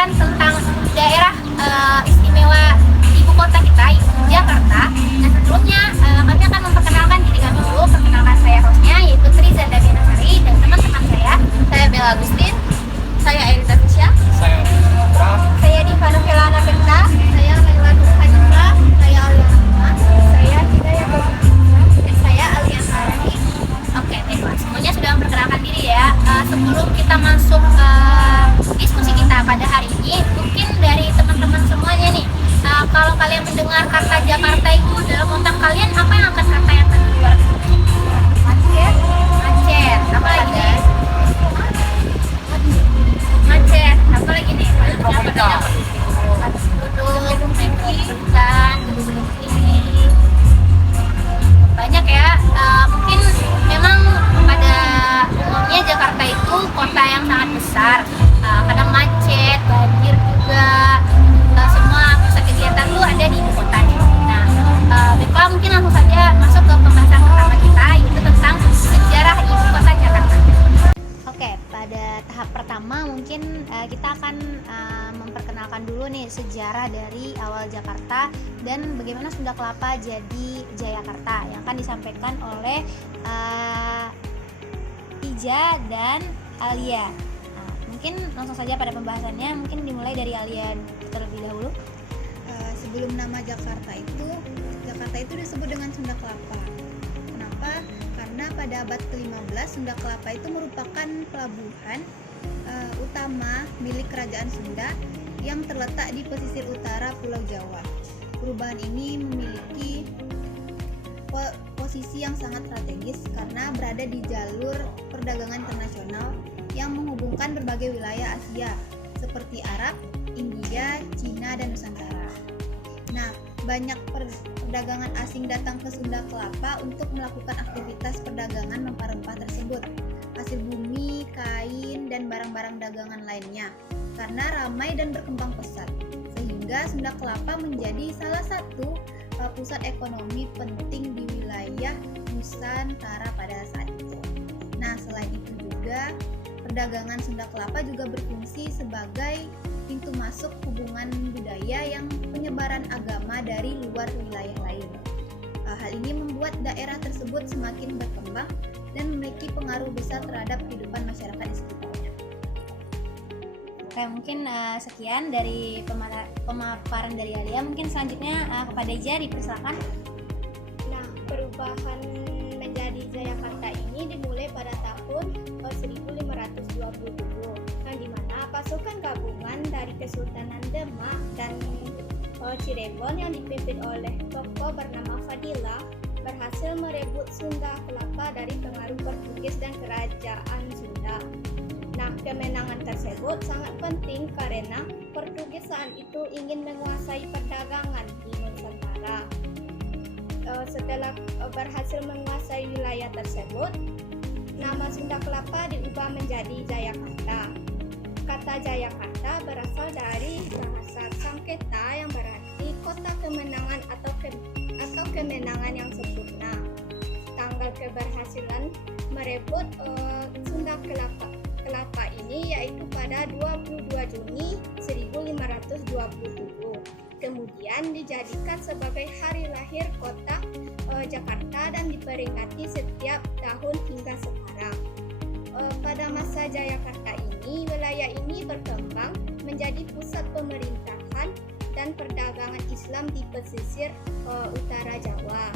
menjelaskan tentang daerah istimewa ibu kota kita, Jakarta. Nah, sebelumnya kami akan memperkenalkan diri kami dulu. Perkenalkan, saya hostnya yaitu Triza Davinasari, dan teman-teman saya Bella Agustin, saya Erita Fisya, Saya Putra. saya Diva Novela Anapenta, saya Laila Hanifah, saya Aliana, saya Hidayah dan saya Aliana Rani. Oke, baiklah, semuanya sudah memperkenalkan diri ya. Sebelum kita masuk ke diskusi kita pada hari ini, mungkin dari teman-teman semuanya nih, kalau kalian mendengar kata Jakarta itu dalam otak kalian, apa yang akan kata yang akan keluar? Macet, macet, apa lagi nih? Macet, apa lagi nih? Duduk, dan banyak ya. Mungkin memang pada umumnya Jakarta itu kota yang sangat besar, kadang macet, banjir juga, semua pusat kegiatan tuh ada di ibu kota nih. Nah, baiklah, mungkin langsung saja masuk ke pembahasan pertama kita, yaitu tentang sejarah ibu kota Jakarta. Oke, pada tahap pertama mungkin kita akan memperkenalkan dulu nih sejarah dari awal Jakarta dan bagaimana Sunda Kelapa jadi Jayakarta yang akan disampaikan oleh Ija dan Alia. Nah, mungkin langsung saja pada pembahasannya, mungkin dimulai dari Alia terlebih dahulu. Sebelum nama Jakarta itu disebut dengan Sunda Kelapa. Kenapa? Karena pada abad ke-15 Sunda Kelapa itu merupakan pelabuhan utama milik Kerajaan Sunda yang terletak di pesisir utara Pulau Jawa. Perubahan ini memiliki posisi yang sangat strategis karena berada di jalur perdagangan internasional yang menghubungkan berbagai wilayah Asia seperti Arab, India, Cina, dan Nusantara. Nah, banyak perdagangan asing datang ke Sunda Kelapa untuk melakukan aktivitas perdagangan rempah-rempah tersebut, hasil bumi, kain, dan barang-barang dagangan lainnya karena ramai dan berkembang pesat, sehingga Sunda Kelapa menjadi salah satu pusat ekonomi penting di wilayah Nusantara pada saat itu. Nah, selain itu juga perdagangan Sunda Kelapa juga berfungsi sebagai pintu masuk hubungan budaya yang penyebaran agama dari luar wilayah lain. Hal ini membuat daerah tersebut semakin berkembang dan memiliki pengaruh besar terhadap kehidupan masyarakat di sekitarnya. Oke, mungkin sekian dari pemaparan dari Alia. Mungkin selanjutnya kepada Ija, dipersilakan. Nah, perubahan menjadi Jayakarta ini dimulai pada tahun 1527, di mana pasukan gabungan dari Kesultanan Demak dan Cirebon yang dipimpin oleh tokoh bernama Fadila berhasil merebut Sunda Kelapa dari pengaruh Portugis dan Kerajaan Sunda. Nah, kemenangan tersebut sangat penting karena Portugis saat itu ingin menguasai perdagangan di Nusantara. Setelah berhasil menguasai wilayah tersebut, nama Sunda Kelapa diubah menjadi Jayakarta. Kata Jayakarta berasal dari bahasa Sangketa yang berarti kota kemenangan atau kemenangan yang sempurna. Tanggal keberhasilan merebut Sunda Kelapa ini yaitu pada 22 Juni 1527. Kemudian dijadikan sebagai hari lahir kota Jakarta dan diperingati setiap tahun hingga sekarang. Pada masa Jayakarta ini, wilayah ini berkembang menjadi pusat pemerintahan dan perdagangan Islam di pesisir utara Jawa.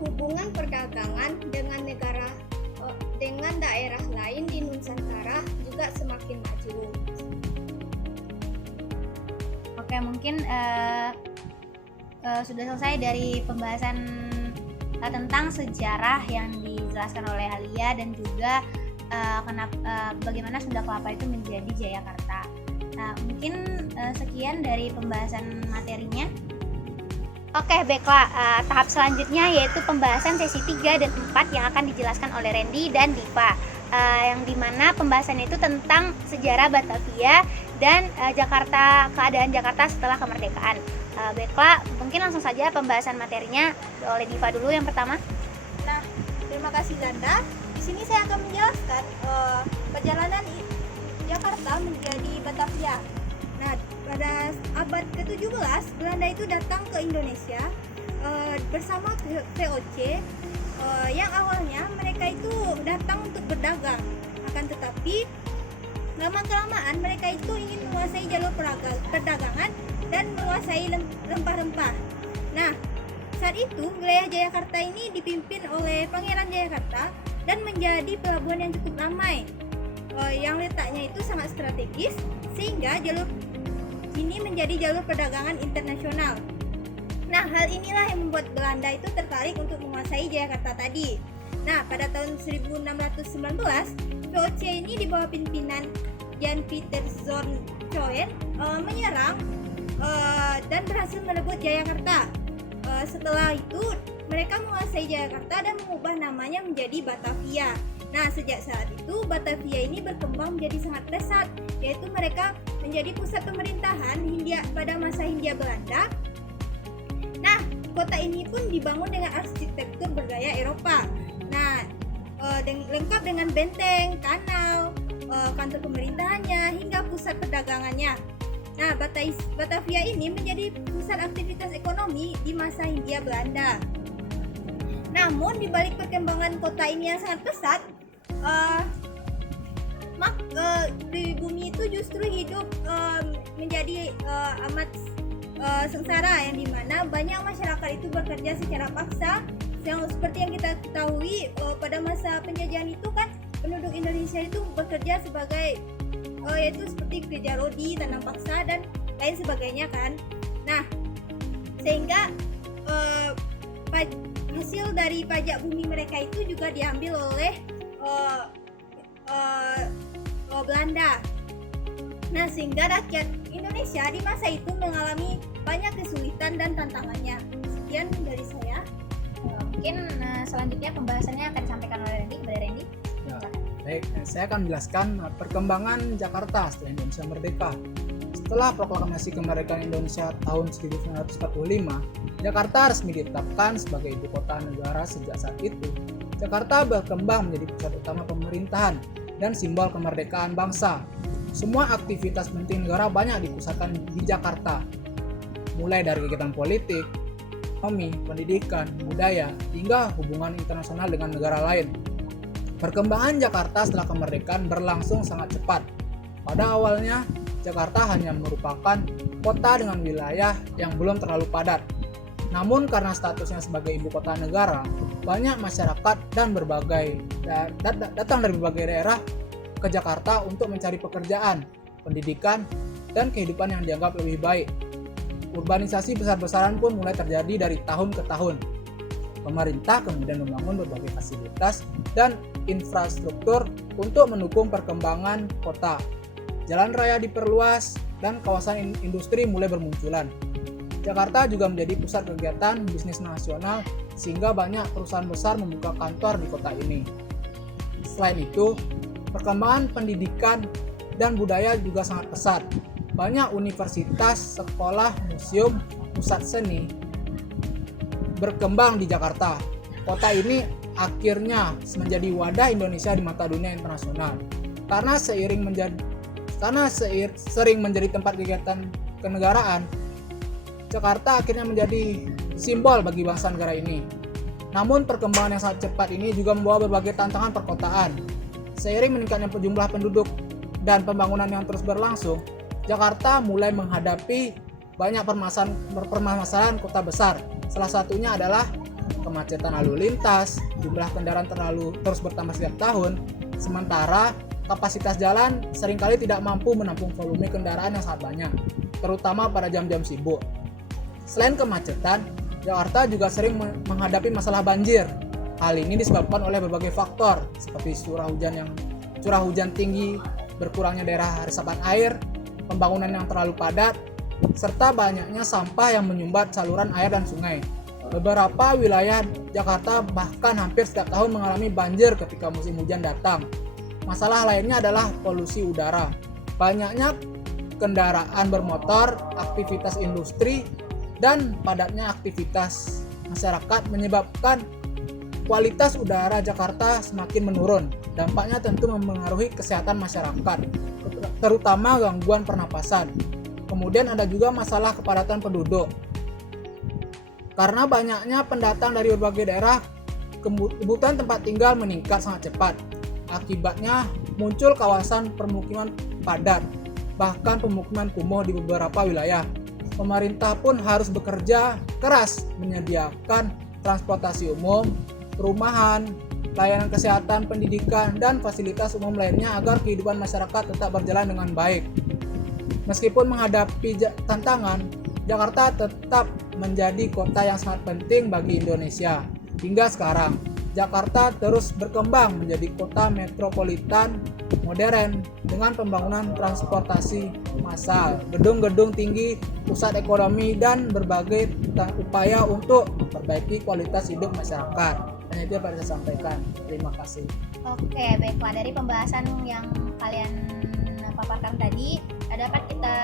Hubungan perdagangan dengan daerah lain di Nusantara juga semakin maju. Oke, mungkin sudah selesai dari pembahasan tentang sejarah yang dijelaskan oleh Alia dan juga bagaimana Sunda Kelapa itu menjadi Jayakarta. Nah, mungkin sekian dari pembahasan materinya. Oke, baiklah, tahap selanjutnya yaitu pembahasan sesi 3 dan 4 yang akan dijelaskan oleh Randy dan Diva, yang dimana pembahasannya itu tentang sejarah Batavia dan keadaan Jakarta setelah kemerdekaan. Baiklah, mungkin langsung saja pembahasan materinya oleh Diva dulu yang pertama. Nah, terima kasih Zanda. Di sini saya akan menjelaskan perjalanan Jakarta menjadi Batavia. pada abad ke-17 Belanda itu datang ke Indonesia bersama VOC yang awalnya mereka itu datang untuk berdagang, akan tetapi lama-kelamaan mereka itu ingin menguasai jalur perdagangan dan menguasai rempah-rempah. Nah, saat itu wilayah Jayakarta ini dipimpin oleh Pangeran Jayakarta dan menjadi pelabuhan yang cukup ramai, yang letaknya itu sangat strategis sehingga jalur ini menjadi jalur perdagangan internasional. Nah, hal inilah yang membuat Belanda itu tertarik untuk menguasai Jayakarta tadi. Nah, pada tahun 1619, VOC ini di bawah pimpinan Jan Pieter Zoon menyerang dan berhasil merebut Jayakarta. Setelah itu, mereka menguasai Jayakarta dan mengubah namanya menjadi Batavia. Nah, sejak saat itu Batavia ini berkembang menjadi sangat pesat, yaitu mereka menjadi pusat pemerintahan Hindia pada masa Hindia Belanda. Nah, kota ini pun dibangun dengan arsitektur bergaya Eropa. Nah, lengkap dengan benteng, kanal, kantor pemerintahannya hingga pusat perdagangannya. Nah, Batavia ini menjadi pusat aktivitas ekonomi di masa Hindia Belanda. Namun, di balik perkembangan kota ini yang sangat pesat, pribumi itu justru hidup menjadi amat sengsara, yang dimana banyak masyarakat itu bekerja secara paksa. Yang seperti yang kita ketahui, pada masa penjajahan itu kan penduduk Indonesia itu bekerja sebagai yaitu seperti kerja rodi, tanam paksa dan lain sebagainya kan. Nah, sehingga hasil dari pajak bumi mereka itu juga diambil oleh Belanda. Nah, sehingga rakyat Indonesia di masa itu mengalami banyak kesulitan dan tantangannya. Sekian dari saya. Mungkin selanjutnya pembahasannya akan disampaikan oleh Randy. Kepada Randy. Ya, baik, saya akan menjelaskan perkembangan Jakarta setelah Indonesia merdeka. Setelah proklamasi kemerdekaan Indonesia tahun 1945, Jakarta resmi ditetapkan sebagai ibu kota negara. Sejak saat itu, Jakarta berkembang menjadi pusat utama pemerintahan dan simbol kemerdekaan bangsa. Semua aktivitas penting negara banyak dipusatkan di Jakarta, mulai dari kegiatan politik, ekonomi, pendidikan, budaya, hingga hubungan internasional dengan negara lain. Perkembangan Jakarta setelah kemerdekaan berlangsung sangat cepat. Pada awalnya, Jakarta hanya merupakan kota dengan wilayah yang belum terlalu padat. Namun karena statusnya sebagai ibu kota negara, banyak masyarakat dan datang dari berbagai daerah ke Jakarta untuk mencari pekerjaan, pendidikan, dan kehidupan yang dianggap lebih baik. Urbanisasi besar-besaran pun mulai terjadi dari tahun ke tahun. Pemerintah kemudian membangun berbagai fasilitas dan infrastruktur untuk mendukung perkembangan kota. Jalan raya diperluas dan kawasan industri mulai bermunculan. Jakarta juga menjadi pusat kegiatan bisnis nasional sehingga banyak perusahaan besar membuka kantor di kota ini. Selain itu, perkembangan pendidikan dan budaya juga sangat pesat. Banyak universitas, sekolah, museum, pusat seni berkembang di Jakarta. Kota ini akhirnya menjadi wadah Indonesia di mata dunia internasional. Karena sering menjadi tempat kegiatan kenegaraan, Jakarta akhirnya menjadi simbol bagi bangsa negara ini. Namun perkembangan yang sangat cepat ini juga membawa berbagai tantangan perkotaan. Seiring meningkatnya jumlah penduduk dan pembangunan yang terus berlangsung, Jakarta mulai menghadapi banyak permasalahan kota besar. Salah satunya adalah kemacetan lalu lintas, jumlah kendaraan terus bertambah setiap tahun, sementara kapasitas jalan seringkali tidak mampu menampung volume kendaraan yang sangat banyak, terutama pada jam-jam sibuk. Selain kemacetan, Jakarta juga sering menghadapi masalah banjir. Hal ini disebabkan oleh berbagai faktor seperti curah hujan tinggi, berkurangnya daerah resapan air, pembangunan yang terlalu padat, serta banyaknya sampah yang menyumbat saluran air dan sungai. Beberapa wilayah Jakarta bahkan hampir setiap tahun mengalami banjir ketika musim hujan datang. Masalah lainnya adalah polusi udara. Banyaknya kendaraan bermotor, aktivitas industri, dan padatnya aktivitas masyarakat menyebabkan kualitas udara Jakarta semakin menurun. Dampaknya tentu mempengaruhi kesehatan masyarakat, terutama gangguan pernapasan. Kemudian ada juga masalah kepadatan penduduk. Karena banyaknya pendatang dari berbagai daerah, kebutuhan tempat tinggal meningkat sangat cepat. Akibatnya muncul kawasan permukiman padat, bahkan pemukiman kumuh di beberapa wilayah. Pemerintah pun harus bekerja keras menyediakan transportasi umum, perumahan, layanan kesehatan, pendidikan, dan fasilitas umum lainnya agar kehidupan masyarakat tetap berjalan dengan baik. Meskipun menghadapi tantangan, Jakarta tetap menjadi kota yang sangat penting bagi Indonesia. Hingga sekarang, Jakarta terus berkembang menjadi kota metropolitan modern dengan pembangunan transportasi massal, gedung-gedung tinggi, pusat ekonomi, dan berbagai upaya untuk memperbaiki kualitas hidup masyarakat. Dan itu yang dapat saya sampaikan. Terima kasih. Oke, baiklah, dari pembahasan yang kalian paparkan tadi dapat kita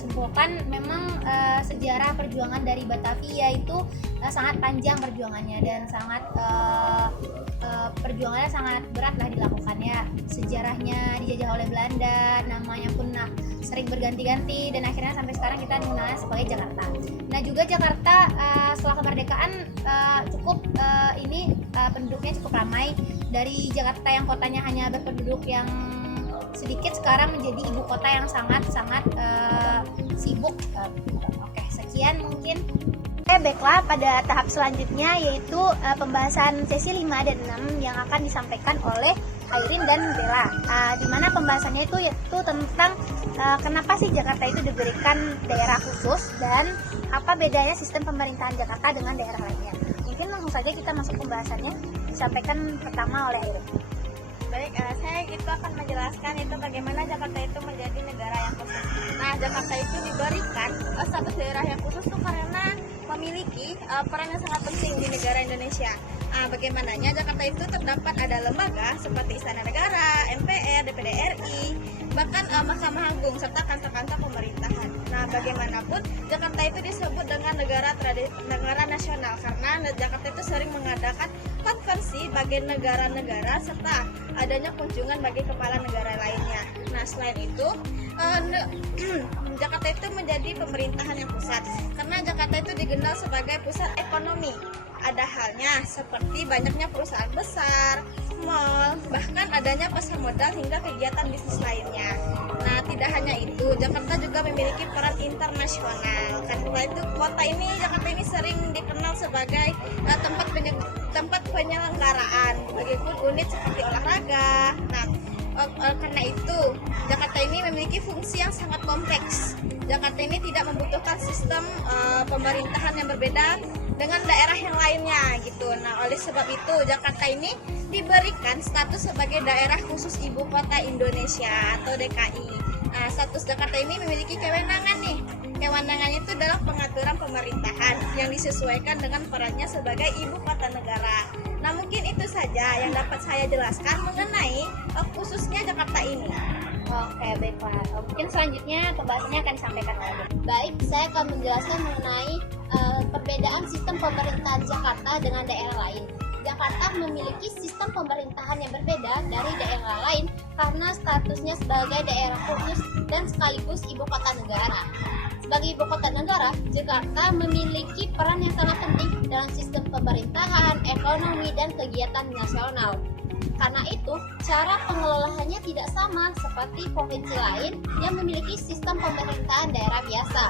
simpulkan memang sejarah perjuangan dari Batavia itu sangat panjang perjuangannya dan sangat perjuangannya sangat berat lah dilakukannya. Sejarahnya dijajah oleh Belanda, namanya pun sering berganti-ganti dan akhirnya sampai sekarang kita mengenalnya sebagai Jakarta. Nah juga Jakarta setelah kemerdekaan penduduknya cukup ramai. Dari Jakarta yang kotanya hanya berpenduduk yang sedikit sekarang menjadi ibu kota yang sangat-sangat sibuk. Oke, sekian mungkin. Baiklah, pada tahap selanjutnya yaitu pembahasan sesi 5 dan 6 yang akan disampaikan oleh Airin dan Bella. Di mana pembahasannya itu yaitu tentang kenapa sih Jakarta itu diberikan daerah khusus dan apa bedanya sistem pemerintahan Jakarta dengan daerah lainnya. Mungkin langsung saja kita masuk pembahasannya, disampaikan pertama oleh Airin. Baik, saya akan menjelaskan itu bagaimana Jakarta itu menjadi negara yang khusus. Nah, Jakarta itu diberikan status daerah yang khusus tuh karena memiliki peran yang sangat penting di negara Indonesia. Bagaimananya Jakarta itu terdapat ada lembaga seperti Istana Negara, MPR, DPD RI, bahkan Mahkamah Agung serta kantor-kantor pemerintahan. Nah, bagaimanapun Jakarta itu disebut dengan negara nasional karena Jakarta itu sering mengadakan konferensi bagi negara-negara serta adanya kunjungan bagi kepala negara lainnya. Nah, selain itu Jakarta itu menjadi pemerintahan yang pusat karena Jakarta itu dikenal sebagai pusat ekonomi. Ada halnya seperti banyaknya perusahaan besar, mal, bahkan adanya pasar modal hingga kegiatan bisnis lainnya. Nah, tidak hanya itu, Jakarta juga memiliki peran internasional. Karena itu Jakarta ini sering dikenal sebagai tempat penyelenggaraan begitu unit seperti olahraga. Nah, karena itu Jakarta ini memiliki fungsi yang sangat kompleks. Jakarta ini tidak membutuhkan sistem pemerintahan yang berbeda dengan daerah yang lainnya gitu. Nah, oleh sebab itu Jakarta ini diberikan status sebagai daerah khusus ibu kota Indonesia atau DKI. Nah, status Jakarta ini memiliki kewenangan nih. Kewenangannya itu adalah pengaturan pemerintahan yang disesuaikan dengan perannya sebagai ibu kota negara. Nah, mungkin itu saja yang dapat saya jelaskan mengenai khususnya Jakarta ini. Oke, baiklah. Mungkin selanjutnya pembahasannya akan disampaikan oleh. Baik, saya akan menjelaskan mengenai perbedaan sistem pemerintahan Jakarta dengan daerah lain. Jakarta memiliki sistem pemerintahan yang berbeda dari daerah lain karena statusnya sebagai daerah khusus dan sekaligus ibu kota negara. Sebagai ibu kota negara, Jakarta memiliki peran yang sangat penting dalam sistem pemerintahan, ekonomi, dan kegiatan nasional. Karena itu, cara pengelolaannya tidak sama seperti provinsi lain yang memiliki sistem pemerintahan daerah biasa.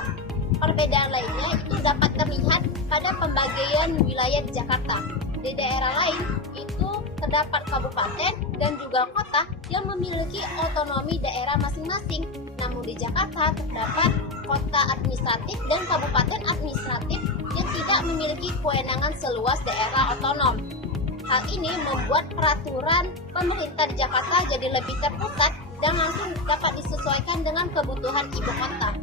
Perbedaan lainnya itu dapat terlihat pada pembagian wilayah di Jakarta. Di daerah lain itu terdapat kabupaten dan juga kota yang memiliki otonomi daerah masing-masing. Namun di Jakarta terdapat kota administratif dan kabupaten administratif yang tidak memiliki kewenangan seluas daerah otonom. Hal ini membuat peraturan pemerintah di Jakarta jadi lebih terpusat dan langsung dapat disesuaikan dengan kebutuhan ibu kota.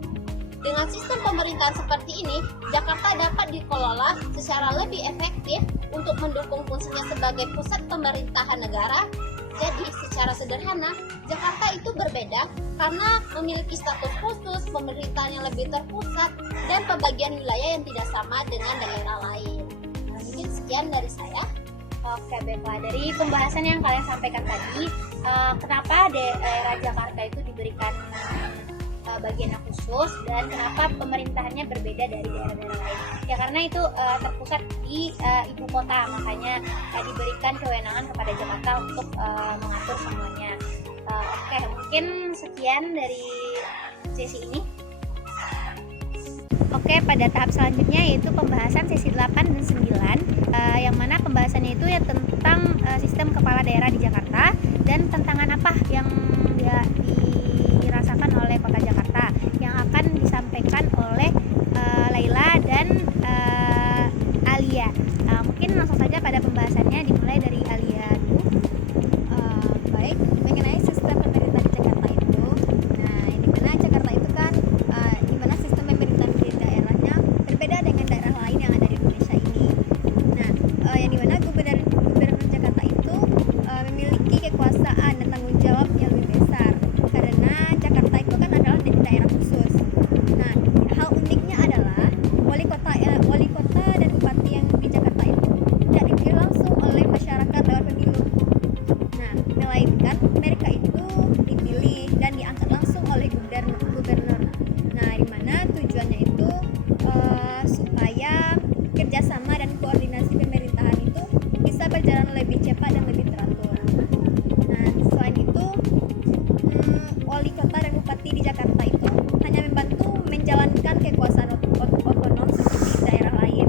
Dengan sistem pemerintahan seperti ini, Jakarta dapat dikelola secara lebih efektif untuk mendukung fungsinya sebagai pusat pemerintahan negara. Jadi, secara sederhana, Jakarta itu berbeda karena memiliki status khusus, pemerintahan yang lebih terpusat, dan pembagian wilayah yang tidak sama dengan daerah lain. Nah, mungkin sekian dari saya. Oke, baiklah. Dari pembahasan yang kalian sampaikan tadi, kenapa daerah Jakarta itu diberikan bagiannya khusus dan kenapa pemerintahannya berbeda dari daerah-daerah lain? Ya karena itu terpusat di ibu kota, makanya diberikan kewenangan kepada Jakarta untuk mengatur semuanya. Oke, mungkin sekian dari sesi ini. Oke, pada tahap selanjutnya yaitu pembahasan sesi 8 dan 9 yang mana pembahasannya itu ya tentang sistem kepala daerah di Jakarta dan tantangan apa yang dirasakan oleh Kota Jakarta yang akan disampaikan oleh Laila dan Alia. Mungkin langsung saja pada pembahasannya, dimulai dari Alia dulu. Baik, mengenai sistem pemerintahan di Jakarta itu, nah yang dimana Jakarta itu kan dimana sistem pemerintahan di daerahnya berbeda dengan daerah lain yang ada di Indonesia ini. Nah, yang dimana gubernur Jakarta itu memiliki kekuasaan dan tanggung jawab yang lebih besar karena Jakarta itu kan adalah daerah khusus. Nah, hal uniknya adalah wali kota dan bupati yang di Jakarta itu tidak dipilih langsung oleh masyarakat lewat pemilu. Nah, melainkan mereka itu dipilih dan diangkat langsung oleh gubernur. Nah, di mana tujuannya itu supaya kerjasama dan koordinasi pemerintahan itu bisa berjalan lebih cepat dan lebih teratur. Nah, selain itu, wali kota dan bupati di Jakarta itu hanya membantu menjalankan kekuasaan otonom seperti daerah lain.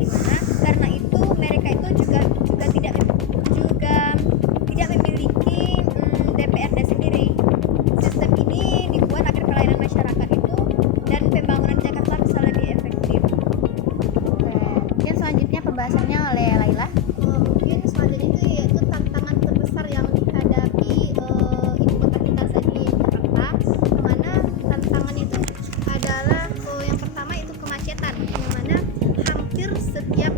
Di mana karena itu mereka itu juga tidak memiliki DPRD sendiri. Sistem ini dibuat agar pelayanan masyarakat itu dan pembangunan Jakarta bisa lebih efektif. Oke, mungkin selanjutnya pembahasannya oleh Laila. Mungkin selanjutnya itu yaitu tantangan terbesar yang dihadapi ibu kota kita saat ini, Jakarta, di mana tantangan itu adalah yang pertama itu kemacetan, yang mana hampir setiap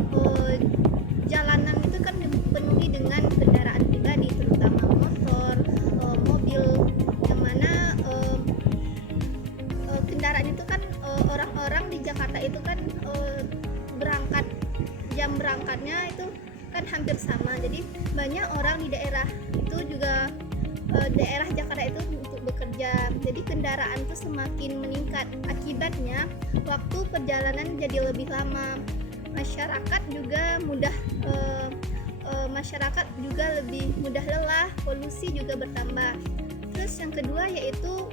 jalanan itu kan dipenuhi dengan kendaraan pribadi, terutama motor, mobil, yang mana kendaraan itu kan orang-orang di Jakarta itu kan jam berangkatnya itu kan hampir sama, jadi banyak orang di daerah itu juga daerah Jakarta itu untuk bekerja, jadi kendaraan itu semakin meningkat, akibatnya waktu perjalanan jadi lebih lama, masyarakat juga lebih mudah lelah, polusi juga bertambah. Terus yang kedua yaitu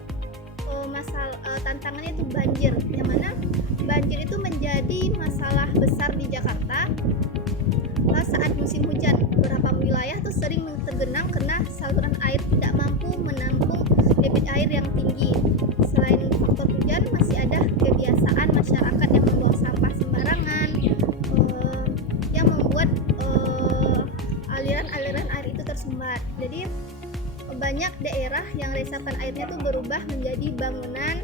tantangannya itu banjir, yang mana banjir itu menjadi masalah besar di Jakarta saat musim hujan. Beberapa wilayah tuh sering tergenang karena saluran air tidak mampu menampung debit air yang tinggi. Selain faktor hujan, masih ada kebiasaan masyarakat yang membuang sampah sembarangan, yang membuat aliran-aliran air itu tersumbat. Jadi banyak daerah yang resapan airnya itu berubah menjadi bangunan,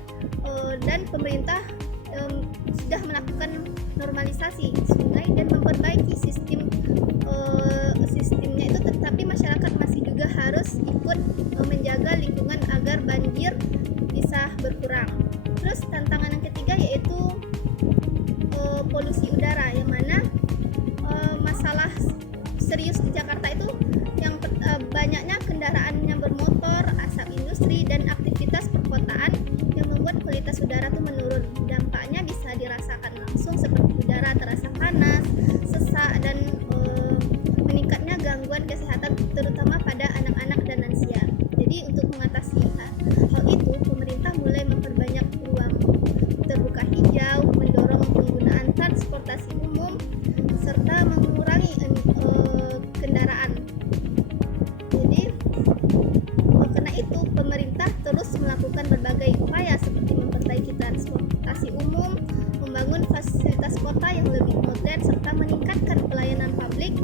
dan pemerintah sudah melakukan normalisasi sungai dan memperbaiki sistemnya itu, tetapi masyarakat masih juga harus ikut menjaga lingkungan agar banjir bisa berkurang. Terus tantangan yang ketiga yaitu polusi udara, yang mana masalah serius di Jakarta itu yang banyaknya kendaraan yang bermotor, asap industri, dan aktivitas perkotaan yang membuat kualitas udara itu menurun. Dampaknya bisa dirasakan langsung seperti udara terasa panas, sesak, dan meningkatnya gangguan kesehatan terutama pada anak-anak dan lansia. Jadi untuk mengatasi hal itu, pemerintah mulai memperbanyak ruang terbuka hijau, mendorong penggunaan transportasi umum, serta mengurangi kendaraan. Jadi karena itu pemerintah terus melakukan berbagai upaya seperti memperbaiki transportasi umum, membangun fasilitas kota yang lebih modern, serta meningkatkan pelayanan publik.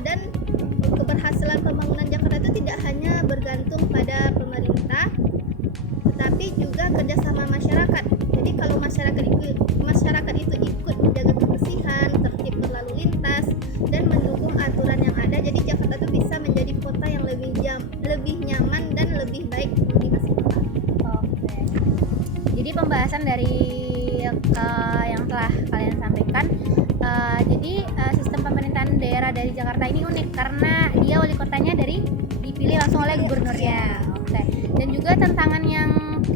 Dan keberhasilan pembangunan Jakarta itu tidak hanya bergantung pada pemerintah, tetapi juga kerjasama masyarakat. Jadi kalau masyarakat itu ikut menjaga kebersihan, tertib berlalu lintas, dan mendukung aturan yang ada, jadi Jakarta itu bisa menjadi kota yang lebih nyaman dan lebih baik di masa depan. Oke. Jadi pembahasan dari yang telah kalian sampaikan, jadi sistem pemerintahan daerah dari Jakarta ini unik karena dia wali kotanya dipilih langsung oleh gubernurnya. Oke. Dan juga tantangan yang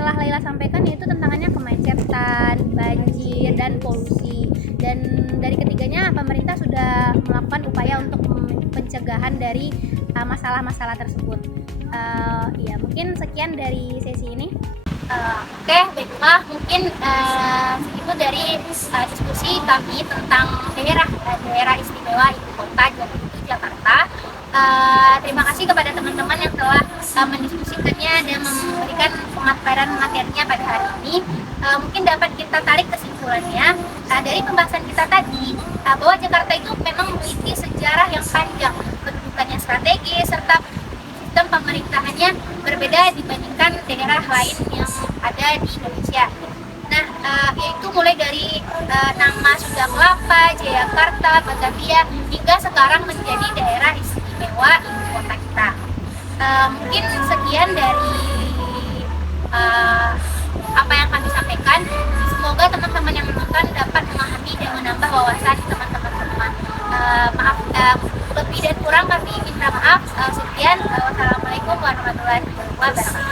telah Laila sampaikan, yaitu tantangannya kemacetan, banjir, dan polusi. Dan dari ketiganya pemerintah sudah melakukan upaya untuk pencegahan dari masalah-masalah tersebut. Ya mungkin sekian dari sesi ini. Oke, baiklah, mungkin segitu dari diskusi kami tentang daerah istimewa ibu kota Jakarta. Terima kasih kepada teman-teman yang telah mendiskusikannya dan memberikan pemaparan materinya pada hari ini. Mungkin dapat kita tarik kesimpulannya dari pembahasan kita tadi, bahwa Jakarta itu memang memiliki sejarah yang panjang, kedudukannya strategis, serta sistem pemerintahannya berbeda dibandingkan daerah lain yang ada di Indonesia. Nah, yaitu mulai dari nama Sunda Kelapa, Jayakarta, Batavia, hingga sekarang menjadi daerah istimewa ibu kota kita. Mungkin sekian dari apa yang kami sampaikan. Semoga teman-teman yang menonton dapat memahami dan menambah wawasan teman-teman semua. Maaf, lebih dan kurang kami minta maaf. Sekian, wassalamualaikum warahmatullahi wabarakatuh.